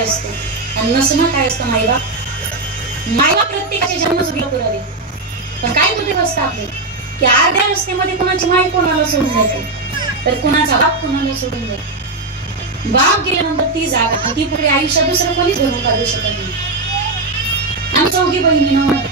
काय असतं आणि नसणं काय असतं. मायबाप प्रत्येकाचे जन्म सुद्धा पुरावे, पण काय कुठे बसतं आपले की अर्ध्या रस्त्यामध्ये कोणाची माय कोणाला सोडून जाते, तर कोणाचा बाप कोणाला सोडून जाते. बाप गेल्यानंतर ती जागा ती पुढे आयुष्यात दुसरं कोणीच भरून काढू शकत नाही. आम्ही चौघी बहिणी ना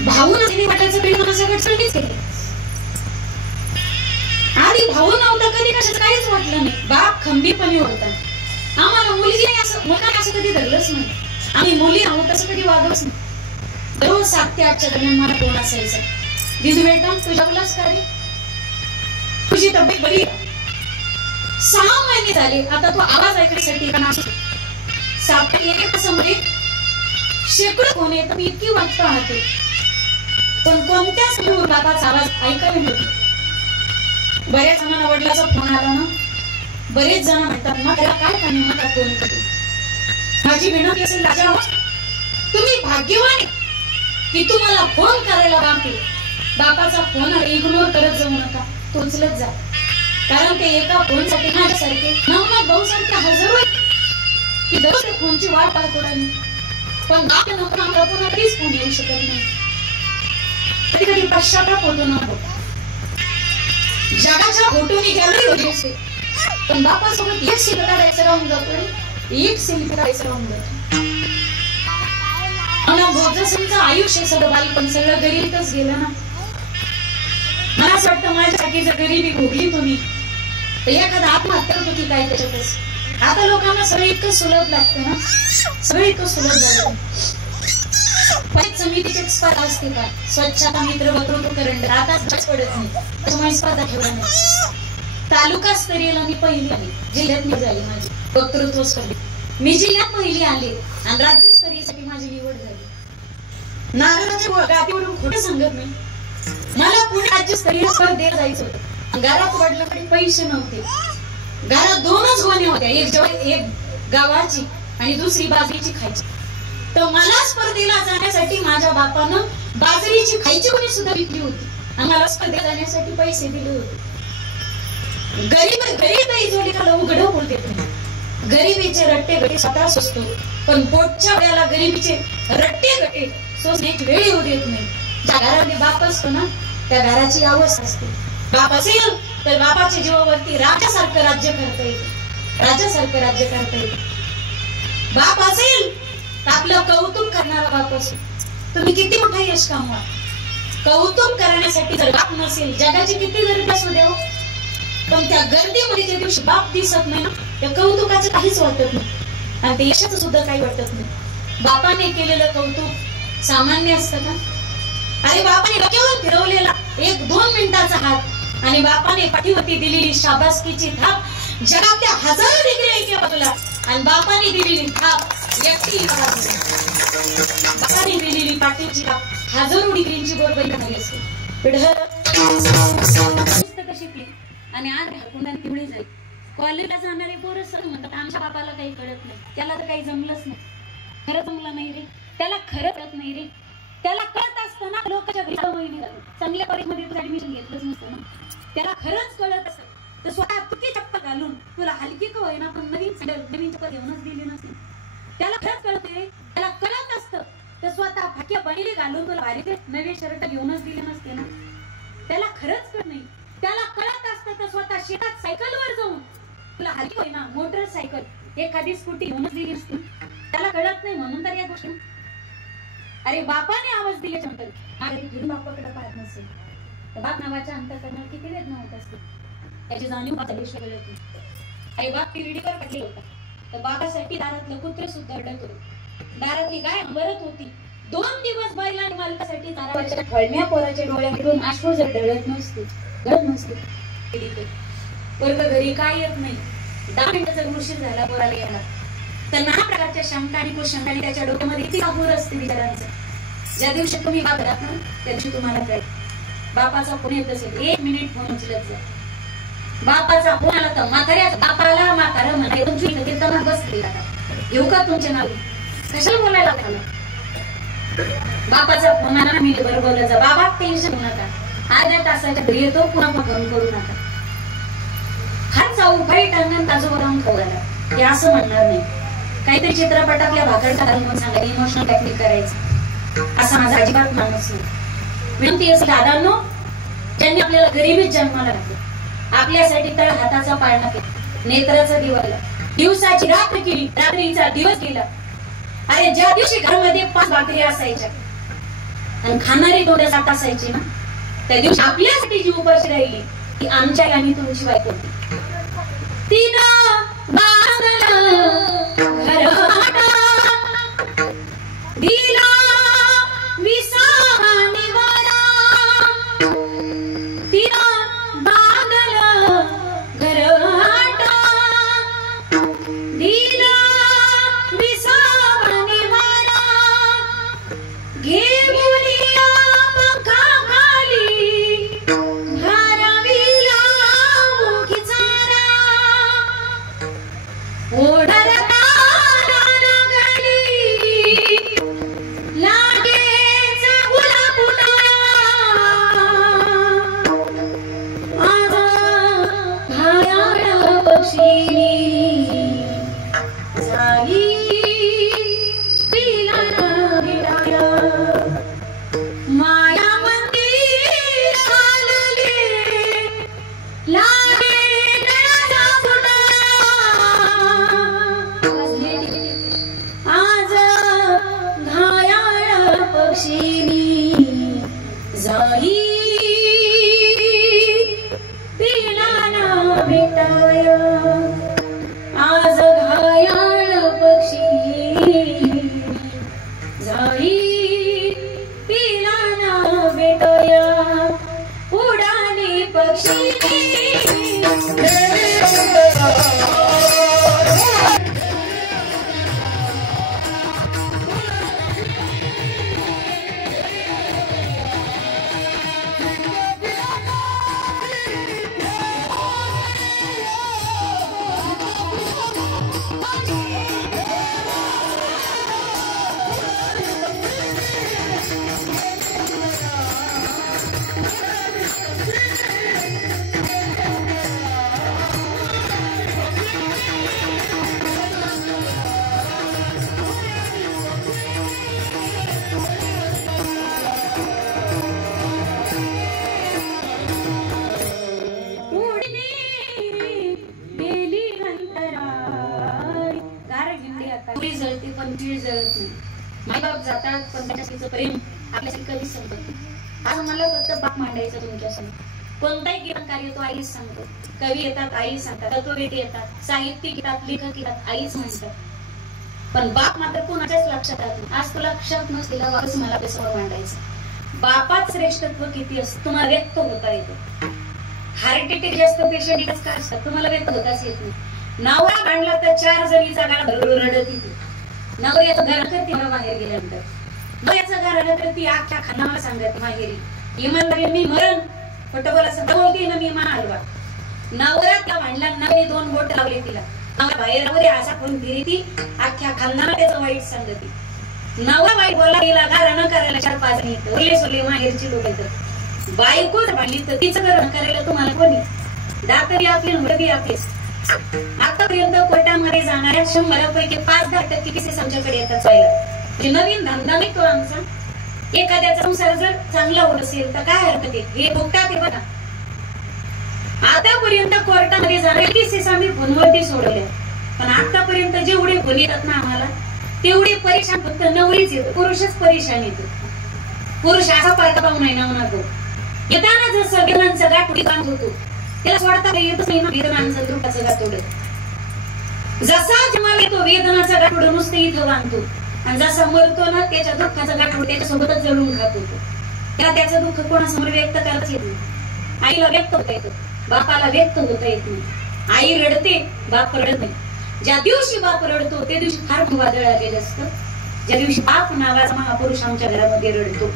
भाऊ नसली वाटायचं तरी मला सगळं सगळीच केलं. आधी भाऊ नव्हता कधी कशात काहीच वाटलं नाही. बाप खंबीरपणे होता. आम्हाला मुलगी नाही असं मुलांना असं कधी धरलंच नाही. आम्ही मुली आहोत असं कधी वागलंच नाही. रोज 7 ते 8च्या दरम्यान मला फोन असायचा, दिदू बेटा तुझ्या मुलास का रे, तुझी तब्येत बरी आहे. 6 महिने झाले आता तो आवाज ऐकण्यासाठी 7 ते 1 तासामध्ये शेकडो फोन येतात. मी इतकी वाट पाहते पण कोणत्याच मुलीवर बाबाचा आवाज ऐकायला मिळतो. बऱ्याच जणांना वडिलाचा फोन आला ना, बरेच जण म्हणतात मग त्याला काय काम मला फोन करतो. माझी विनंती असेल राजा तुम्ही भाग्यवान की तुम्हाला फोन करायला बापे. बापाचा फोन इग्नोर करत जाऊ नका, तो उचलत जा. कारण ते एका फोनसाठी माझ्यासारखे नवनाथ भाऊ सारखे हजारो की दररोज फोनची वाट पाहतो राहिली. पण बाप नंतर आम्हाला पुन्हा कधीच फोन येऊ शकत नाही. कधी कधी पश्चाताप होतो ना. जगाच्या फोटोनी गॅलरी होती असते पण बापासोबत एक सेल्फी काढायचं राहून जातो, एक सेल्फी काढायचं राहून जातो. भोजसंचं आयुष्य सगळं बालपण सगळं गरिबीतच गेलं ना. मला असं वाटतं माझ्यासाठी जर गरिबी भोगली तुम्ही तर एखादा आत्महत्या होतो की काय त्याच्यातच. आता लोकांना सगळं इतकं सुलभ लागतं ना, सगळं इतकं सुलभ लागतं. पंचायत समितीची स्पर्धा असते का, स्वच्छता मित्र वक्तृत्व करंड आता पडत नाही त्यामुळे स्पर्धा ठेवला नाही. तालुका स्तरीयला मी पहिली आली, जिल्ह्यात मी झाली माझी वक्तृत्व स्पर्धेत. मी जिल्ह्यात पहिली आले आणि राज्यस्तरीयसाठी माझी निवड झाली. नारळाच्या गादीवरून खोटं सांगत नाही. मला पुणे राज्यस्तरीय स्पर्धेत जायचं होतं. घरात वडिलांकडे पैसे नव्हते. घरात 2च गोण्या होत्या, एक गावाची आणि दुसरी बाजरीची खायची. तर मला स्पर्धेला जाण्यासाठी माझ्या बापानं बाजरीची खायची गोणी सुद्धा विकली होती आणि मला स्पर्धेत जाण्यासाठी पैसे दिले होते. गरीब जोडीला उघडं बोलते तुम्ही. गरिबीचे रट्टे गटे स्वतः सोसतो पण पोटच्या वेळेला गरिबीचे रट्टे गटे सोसण्याची वेळ येऊ देत नाही. ज्या घरामध्ये बाप असतो ना त्या घराची अवस्था असते. बाप असेल तर बापाच्या जीवावरती राजासारखं राज्य करता येते, राजासारखं राज्य करता येते. बाप असेल तर आपलं कौतुक करणारा बाप असो. तुम्ही किती मोठा यश कमवा, कौतुक करण्यासाठी जर बाप नसेल जगाची किती गर्दी असू द्या पण त्या गर्दीमध्ये ज्या दिवशी बाप दिसत नाही ना त्या कौतुकाचं काहीच वाटत नाही आणि ते यशाचं सुद्धा काही वाटत नाही. बापाने केलेलं कौतुक सामान्य असतं का. अरे बापाने डोक्यावर फिरवलेला 1-2 मिनिटाचा हात आणि बापाने पाठीवरती दिलेली शाबासकीची थाप जगातल्या हजारो डिग्री एका बाजूला आणि बापाने दिलेली थाप एकटी बाजूला. बापाने दिलेली पाठीची थाप हजारो डिग्रींची बरोबरी झाली असते. शिकली आणि आज कुंडाने पिवळी जाईल. कॉलेजला जाणारे पोरं सर म्हणतात आमच्या बापाला काही कळत नाही, त्याला तर काही जमलंच नाही. खरं जमलं नाही रे, त्याला खरं कळत नाही रे. त्याला कळत असताना लोकांच्या घरी चांगल्या कॉलेजमध्ये तुझं ऍडमिशन घेतलंच नसतं ना. त्याला खरंच कळत असत तर स्वतः तुकी चप्पल घालून तुला हलकी का होईना पण नवीन चप्पल घेऊनच दिली नसते. त्याला खरंच कळते, त्याला कळत असतं तर स्वतः फाक्या बनेली घालून तुला भारी नवे शर्ट घेऊनच दिले नसते ना. त्याला खरंच कळत नाही. त्याला कळत असतं तर स्वतः शेतात सायकलवर जाऊन तुला हलकी होईना मोटरसायकल एखादी स्कूटी घेऊनच दिली नसते. त्याला कळत नाही म्हणून तर या गोष्टी. अरे बापाने आवाज दिल्याच्या नंतर अरे तुम्ही बापाकडे पाहत नसेल तर बाप नावाच्या अंतःकरणात किती वेदना होत असते त्याची जाणीव झाल्याशिवाय कळत नाही. आई बाप तिरडीवर पडले होता तर बाबासाठी दारातलं कुत्र सुद्धा रडत होते. दारातली गाय मरत होती. 2 दिवस बैलाने मालकासाठी दारावरच्या खळम्या पोराच्या डोळ्यातून अश्रू जर ढळत नसते वर्ग घरी काय येत नाही. 10 मिनिटं जर उशीर झाला पोराला यायला तर नाना प्रकारच्या शंका आणि कुशंका त्याच्या डोक्यामध्ये किती अघोर असते विचारांचं. ज्या दिवशी तुम्ही बाप राहत ना त्या दिवशी तुम्हाला काय बापाचा फोन येत असेल 1 मिनिट फोन उचलत जा. बापाचा फोन आला तर म्हाताऱ्याच बापाला म्हातारा म्हणा बसले येऊ का तुमच्या नावे कशाला बोलायला झालं. बापाचा फोन आला मी बरोबर बोलायचा. बाबा टेन्शन होऊ नका, अर्ध्या तासाच्या येतो पुन्हा फोन करू नका. हात जाऊ काही टांगण ताजोबा राहून खाऊ घाला. हे असं म्हणणार नाही. काहीतरी चित्रपटातल्या भाकरचा घालून सांगायचं, इमोशनल टेक्निक करायचं, असं माझा अजिबात माणूस नाही. विनंती असेल दादांनो, ज्यांनी आपल्याला गरिबीत जन्माला घातलं, आपल्यासाठी तळ हाताचा पाळणा केला, नेत्राचा दिवा केला, दिवसाची रात्र केली, रात्रीचा दिवस केला. अरे ज्या दिवशी घरामध्ये 5 भाकरी असायच्या आणि खाणारी 2 सात असायची ना, त्या दिवशी आपल्यासाठी जी उपाशी राहिली ती आमच्या आणि तुमची बायको होती. तिनं बांधलं घरवाटा, दिला विसावा निवारा. तिनं बांधलं घरवाटा, दिला विसावा निवारा. घे मुलिया पंखाखाली, धारावीला मुखी चारा. ओढरता लागली लागेचा गुलाबुटा. आज घायाळ पक्षीनी जाई पिला विडाया. माया मंदिर घालले लागे नळाचा फुटा. आज घायाळ पक्षीनी जाई पिला विडाया. आज घायाळ पक्षी जाई पिला भेटया. उडाली पक्षी जळते पण तीळ जळत नाही. मायबाप जातात पण त्यांच्यासाठीचं प्रेम आपल्यासाठी कधीच संपत नाही. आज मला फक्त बाप मांडायचं तुमच्यासमोर. कोणताही कीर्तन कार्य तो आईच सांगतो, कवी येतात आईच सांगतात, तत्ववेते येतात, साहित्यिक येतात, लेखक येतात, आईच म्हणतात. पण बाप मात्र कोणाच्याच लक्षात येत नाही. आज तुला लक्षात नसलेला बापच मला आपल्यासमोर मांडायचं. बापात श्रेष्ठत्व किती असतं तुम्हाला व्यक्त होता येतो. हार्ट अटॅक जास्त पेशंट काय असतात तुम्हाला व्यक्त होताच येत नाही. नवरा भांडला तर 4 जणीचा गाळ रडत येते. नवऱ्याचं घर करते बाहेर गेल्यानंतर, नवऱ्याचं घर आलं तर ती आख्या खानाला सांगते माहेरी इमानदारी मी मरण, खोटं बोलायचं बोलते ना मी मान हलवा. नवरा त्या भांडला, नवरी 2 बोट लावले तिला. नवरा बाहेर वगैरे असा कोण फिरी ती आख्या खानदाना त्याचं वाईट सांगते. नवरा वाईट बोला गेला गारणं करायला 4-5 जणी येतं, ओले सोले माहेरची लोक येतात. बायकोच भांडली तर तिचं गारणं करायला तुम्हाला कोणी? दातरी आपली मुलगी आपलीच. आतापर्यंत कोर्टामध्ये जाणाऱ्या 100 पैकी 5-10% केसेस आमच्याकडे येतात व्हायला. म्हणजे नवीन धंदा नाही तो आमचा. एखाद्याचा संसार जर चांगला होत असेल तर काय हरकत आहे, हे भोगतात हे बघा. आतापर्यंत कोर्टामध्ये जाणारे केसेस आम्ही फोनवरती सोडवले. पण आतापर्यंत जेवढे फोन येतात ना आम्हाला तेवढे परेशान फक्त नवरीच येतो, पुरुषच परेशान येतो. पुरुष असा पारखा पाहून आहे ना तो येताना जसं वेदनांचा गाठोडी बांध होतो त्याला सोडता येतच नाही ना. वेदनांचं दुःखाचं गाठोड जसा जन्माला येतो वेदनाचा गाठोड नुसतं इथं बांधतो आणि जसा मरतो ना त्याच्या दुःखाचा गाठोड त्याच्यासोबतच जळून खात होतो. त्याला त्याचं दुःख कोणासमोर व्यक्त करता येत नाही. आईला व्यक्त होता येतं, बापाला व्यक्त होता येत नाही. आई रडते, बाप रडत नाही. ज्या दिवशी बाप रडतो त्या दिवशी फार वादळ आलेलं असतं. ज्या दिवशी बाप नावाचा महापुरुष आमच्या घरामध्ये रडतो.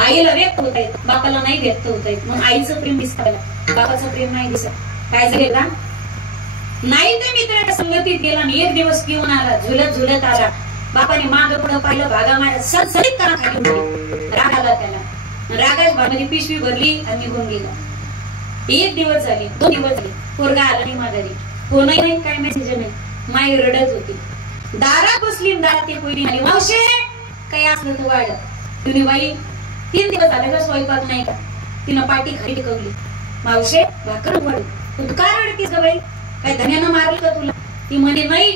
आईला व्यक्त होता येत, बापाला नाही व्यक्त होता येत. मग आईचं प्रेम दिसतं, बापाचं प्रेम नाही दिसत. काय झालं का नाही ते मित्राच्या संगतीत गेला आणि एक दिवस घेऊन आला, झुलत झुलत आला. बापाने माग पुढं पाहिलं, भागा मारा सदसरीत करा खाली उडली. राग आला त्याला, रागाच भागाने पिशवी भरली आणि निघून गेला. 1 दिवस झाले, 2 दिवस झाले, पोरगा आला नाही माघारी. फोनही नाही, काय मेसेज नाही. माई रडत होती. दारात बसली, दारात ती कोणी आली. मावशे काही असलं तर वाढ. तुम्ही बाई 3 दिवस झाले का स्वयंपाक नाही का? तिनं पाठी खाली टिकवली. मावशे भाकर वाढू. तू का रडतीस ग बाई? काय धन्यानं मारलं का तुला? ती म्हणे नाही,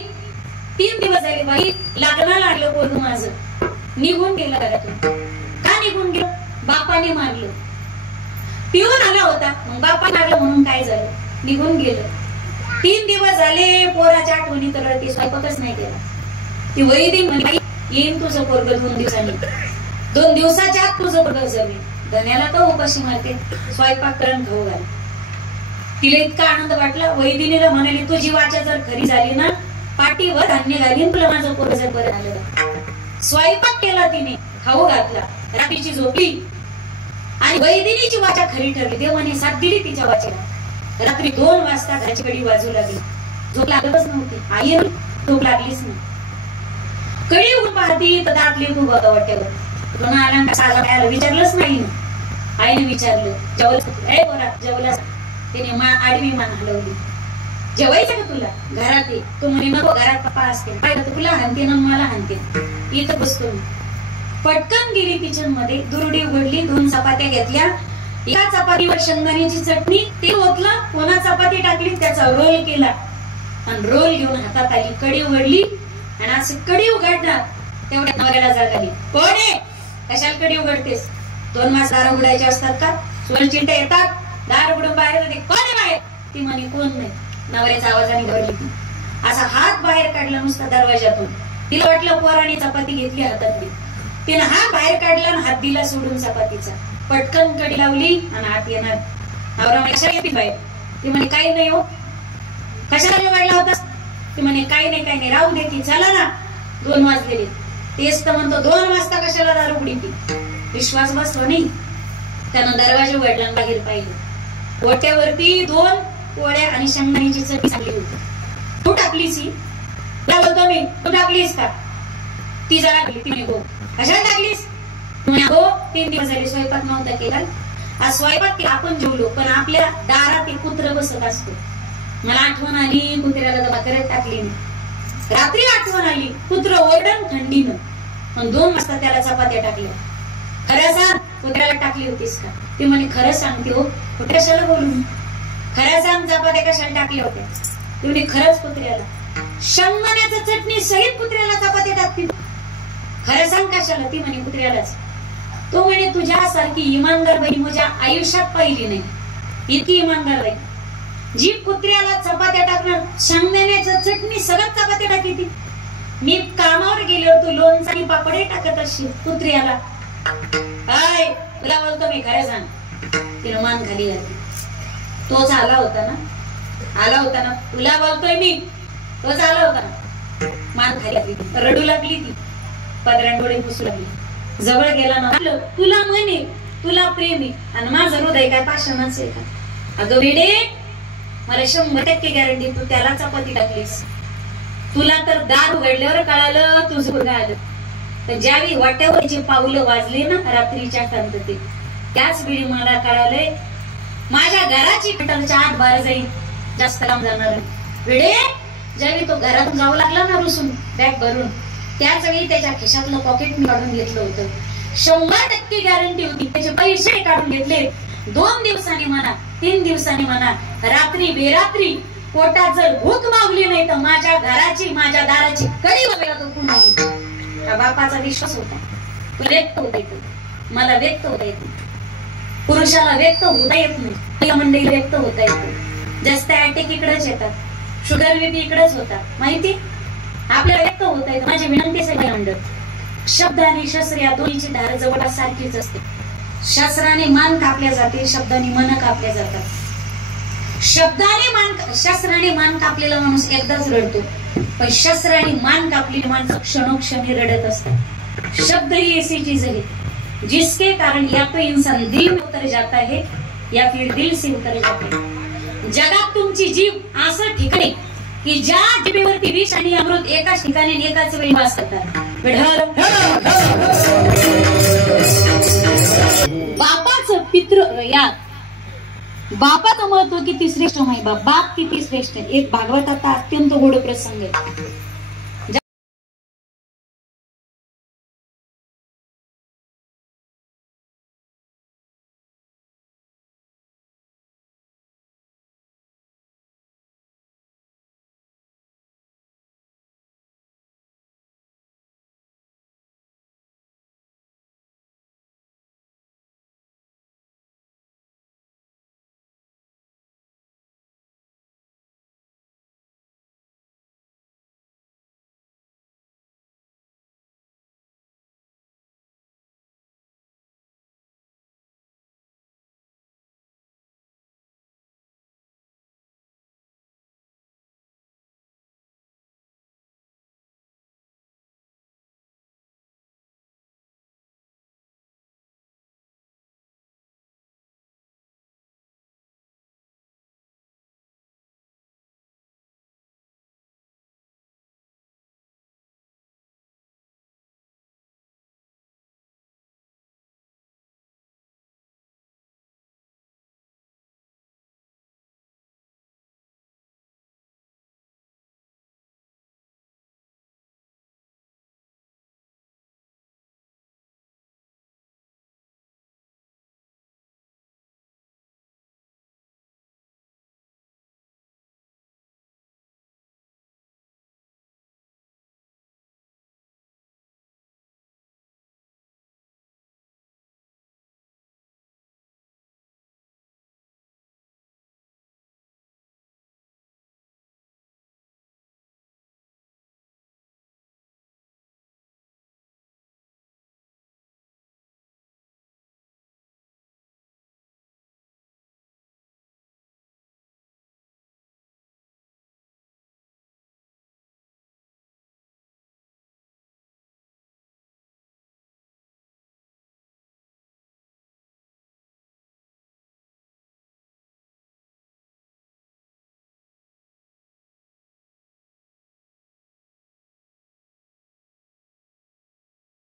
3 दिवस झाले बाई, लग्नाला लागलं पोरगं माझं, निघून गेलं घरातून. का निघून गेलं? बापाने मारलं. पिऊन आला होता, मग बापा मारलं म्हणून काय झालं, निघून गेलं. 3 दिवस झाले पोराच्या आठवणीत रडती, स्वयंपाकच नाही केला. ती वैदिक म्हणे येईन तुझं पोरगं 2 दिवसांनी, 2 दिवसाच्या आत तुझं पोरगं जमेल. धन्याला तर उपाशी मारते, स्वयंपाक करून खाऊ घाल. तिला इतका आनंद वाटला. वैदिनीला म्हणाली तुझी वाचा जर खरी झाली ना, पाठीवर धान्य घालीन तुला माझं पोरगं जर बरं आलं. स्वयंपाक केला तिने, खाऊ घातला, रात्रीची झोपली आणि वैदिनीची वाचा खरी ठरली. देवाने साथ दिली तिच्या वाचेला. रात्री 2 वाजता घराची कडी वाजू लागली. झोप लागतच नव्हती. आई झोप लागलीच नाही. कडी उघडून पाहती तर दातली खूप होता वाट्यावर. कोणा आला कसा आला काय विचारलंच नाही. आईने विचारलं जेवलंस? ए बोला जेवलास? तिने आडवी मान हलवली. जेवायचं का तुला? घरात ये. तू म्हणे नको, घरात पप्पा असते. काय तुला हानते ना मला हानते, इथं बसतो मी. पटकन गेली किचन मध्ये, दुरडी उघडली, 2 चपात्या घेतल्या. एका चपातीवर शेंगदाण्याची चटणी, तेल ओतलं, पुन्हा चपाती टाकली, त्याचा रोल केला आणि रोल घेऊन हातात आली. कडी उघडली आणि अशी कडी उघडणार तेवढ्या नवऱ्याला जाग आली. कोण आहे? कशाला कडी उघडतेस? 2 मास दार उघडायचे असतात का? सोनचिंट्या येतात, दार उघडून बाहेर जाते. कोण आहे बाहेर? ती म्हणे कोण नाही. नवऱ्याच्या आवाजाने घडली ती. असा हात बाहेर काढला नुसता दरवाजातून. तिला वाटलं पोराने चपाती घेतली हातातली. तिने हात बाहेर काढला आणि हात दिला सोडून चपातीचा. पटकन कडी लावली आणि हात येणार. नवरा म्हणे कशाला येते बाहेर? ती म्हणे काही नाही हो. कशाला वाढला होतास? ती म्हणे काही नाही राहू दे की, चला ना 2 वाजलेले. तेच तर म्हणतो 2 वाजता कशाला दार उघडी ती. विश्वास बसला नाही. त्यानं दरवाजा उघडला, बाहेर पाहिलं. ओट्यावरती 2 पोळ्या आणि शेंगदाण्याची चटणी चालली होती. तू टाकलीस ही? बोलतो मी, तू टाकलीस का? ती जरा टाकली. तिने हो. कशाला टाकलीस? हो 3 दिवस झाले स्वयंपाक नव्हता केला. आज स्वयंपाक केला, आपण जेवलो, पण आपल्या दारात एक कुत्र बसत असतो. मला आठवण आली, कुत्र्याला भाकरच टाकली नाही. रात्री आठवण आली, कुत्र ओरडन थंडीनं, पण 2 वाजता त्याला चपात्या टाकल्या. खरं सांग, कुत्र्याला टाकली होतीस का? ती म्हणे खरं सांगते हो. कुठे कशाला बोलून? खरं सांग, चपात्या कशाला टाकल्या होत्या? ती म्हणे खरंच कुत्र्याला. शेंगदाण्याचं चटणी सहित कुत्र्याला चपात्या टाकतील. खरं सांग कशाला? ती म्हणे कुत्र्यालाच. तो म्हणे तुझ्यासारखी इमानदार बाई माझ्या आयुष्यात पाहिली नाही. इतकी इमानदार बाई जी कुत्र्याला चपात्या टाकणार, शेंगदाण्याचं चटणी सगळं चपात्या टाकी. मी कामावर गेल्यावर तू लोणचं आणि पापडे टाकत असशील कुत्र्याला. हाय तुला बोलतो मी, खरं सांग. तिने मान खाली घातली. तोच आला होता ना, तुला बोलतोय मी, तोच आला होता ना. मान खाली घातली, रडू लागली ती. पदरान डोळे पुसू लागली. जवळ गेला ना, तुला म्हणे तुला प्रेम आहे आणि माझं हृदय काय पाषाणच आहे का? अगं वेडे, मला 100% गॅरंटी तू त्याला चपाती टाकलीस. तुला तर दार उघडल्यावर कळालं तुझं पोरगं आलं. तर ज्यावेळी वाट्यावरचे पाऊलं वाजले ना रात्रीच्या शांततेत, त्याच वेळी मला कळालंय माझ्या घराची कटरच्या आत बाहेर जाईल, जास्त लांब जाणार वेडे. ज्यावेळी तो घरातून जाऊ लागला ना रुसून बॅग भरून, त्याच वेळी त्याच्या खिशातलं पॉकेट मी काढून घेतलं होतं. 100% गॅरंटी होती. त्याचे पैसे काढून घेतले. 2 दिवसांनी म्हणा, 3 दिवसांनी म्हणा, रात्री बेरात्री पोटात जर भूक मागली नाही तर माझ्या घराची, माझ्या दाराची कडी वगैरे नाही. त्या बापाचा विश्वास होता. तो व्यक्त होता येतो, मला व्यक्त होता येतो. पुरुषाला व्यक्त होता येत नाही, मंडळी व्यक्त होता येतो. जास्त अटॅक इकडेच येतात, शुगर बीपी इकडेच होतात, माहिती. आपल्याला व्यक्त होता येतं. माझी विनंती सगळी मंडळ, शब्द आणि शस्त्र या दोन्हीची धार जवळपास सारखीच असते. शस्त्राने मान कापल्या जाते, शब्दाने मन कापल्या जातात. शस्त्राने मान कापलेला माणूस एकदाच रडतो, पण शस्त्राने मान कापलेली माणसं क्षणोक्षणी रडत असतात. शब्द ही ऐसी चीज है जिसके कारण या तो इंसान दिल में उतर जाता है या फिर दिल से उतर जाता है. जगात तुमची जीभ असं ठिकाणी की ज्या जिभेवरती विष आणि अमृत एकाच ठिकाणी एकाच वेळी वास करतात. बापाचं पितृ याद बापाचं महत्व किती श्रेष्ठ माहिती, बाप किती श्रेष्ठ आहे. एक भागवताचा अत्यंत गोड प्रसंग आहे.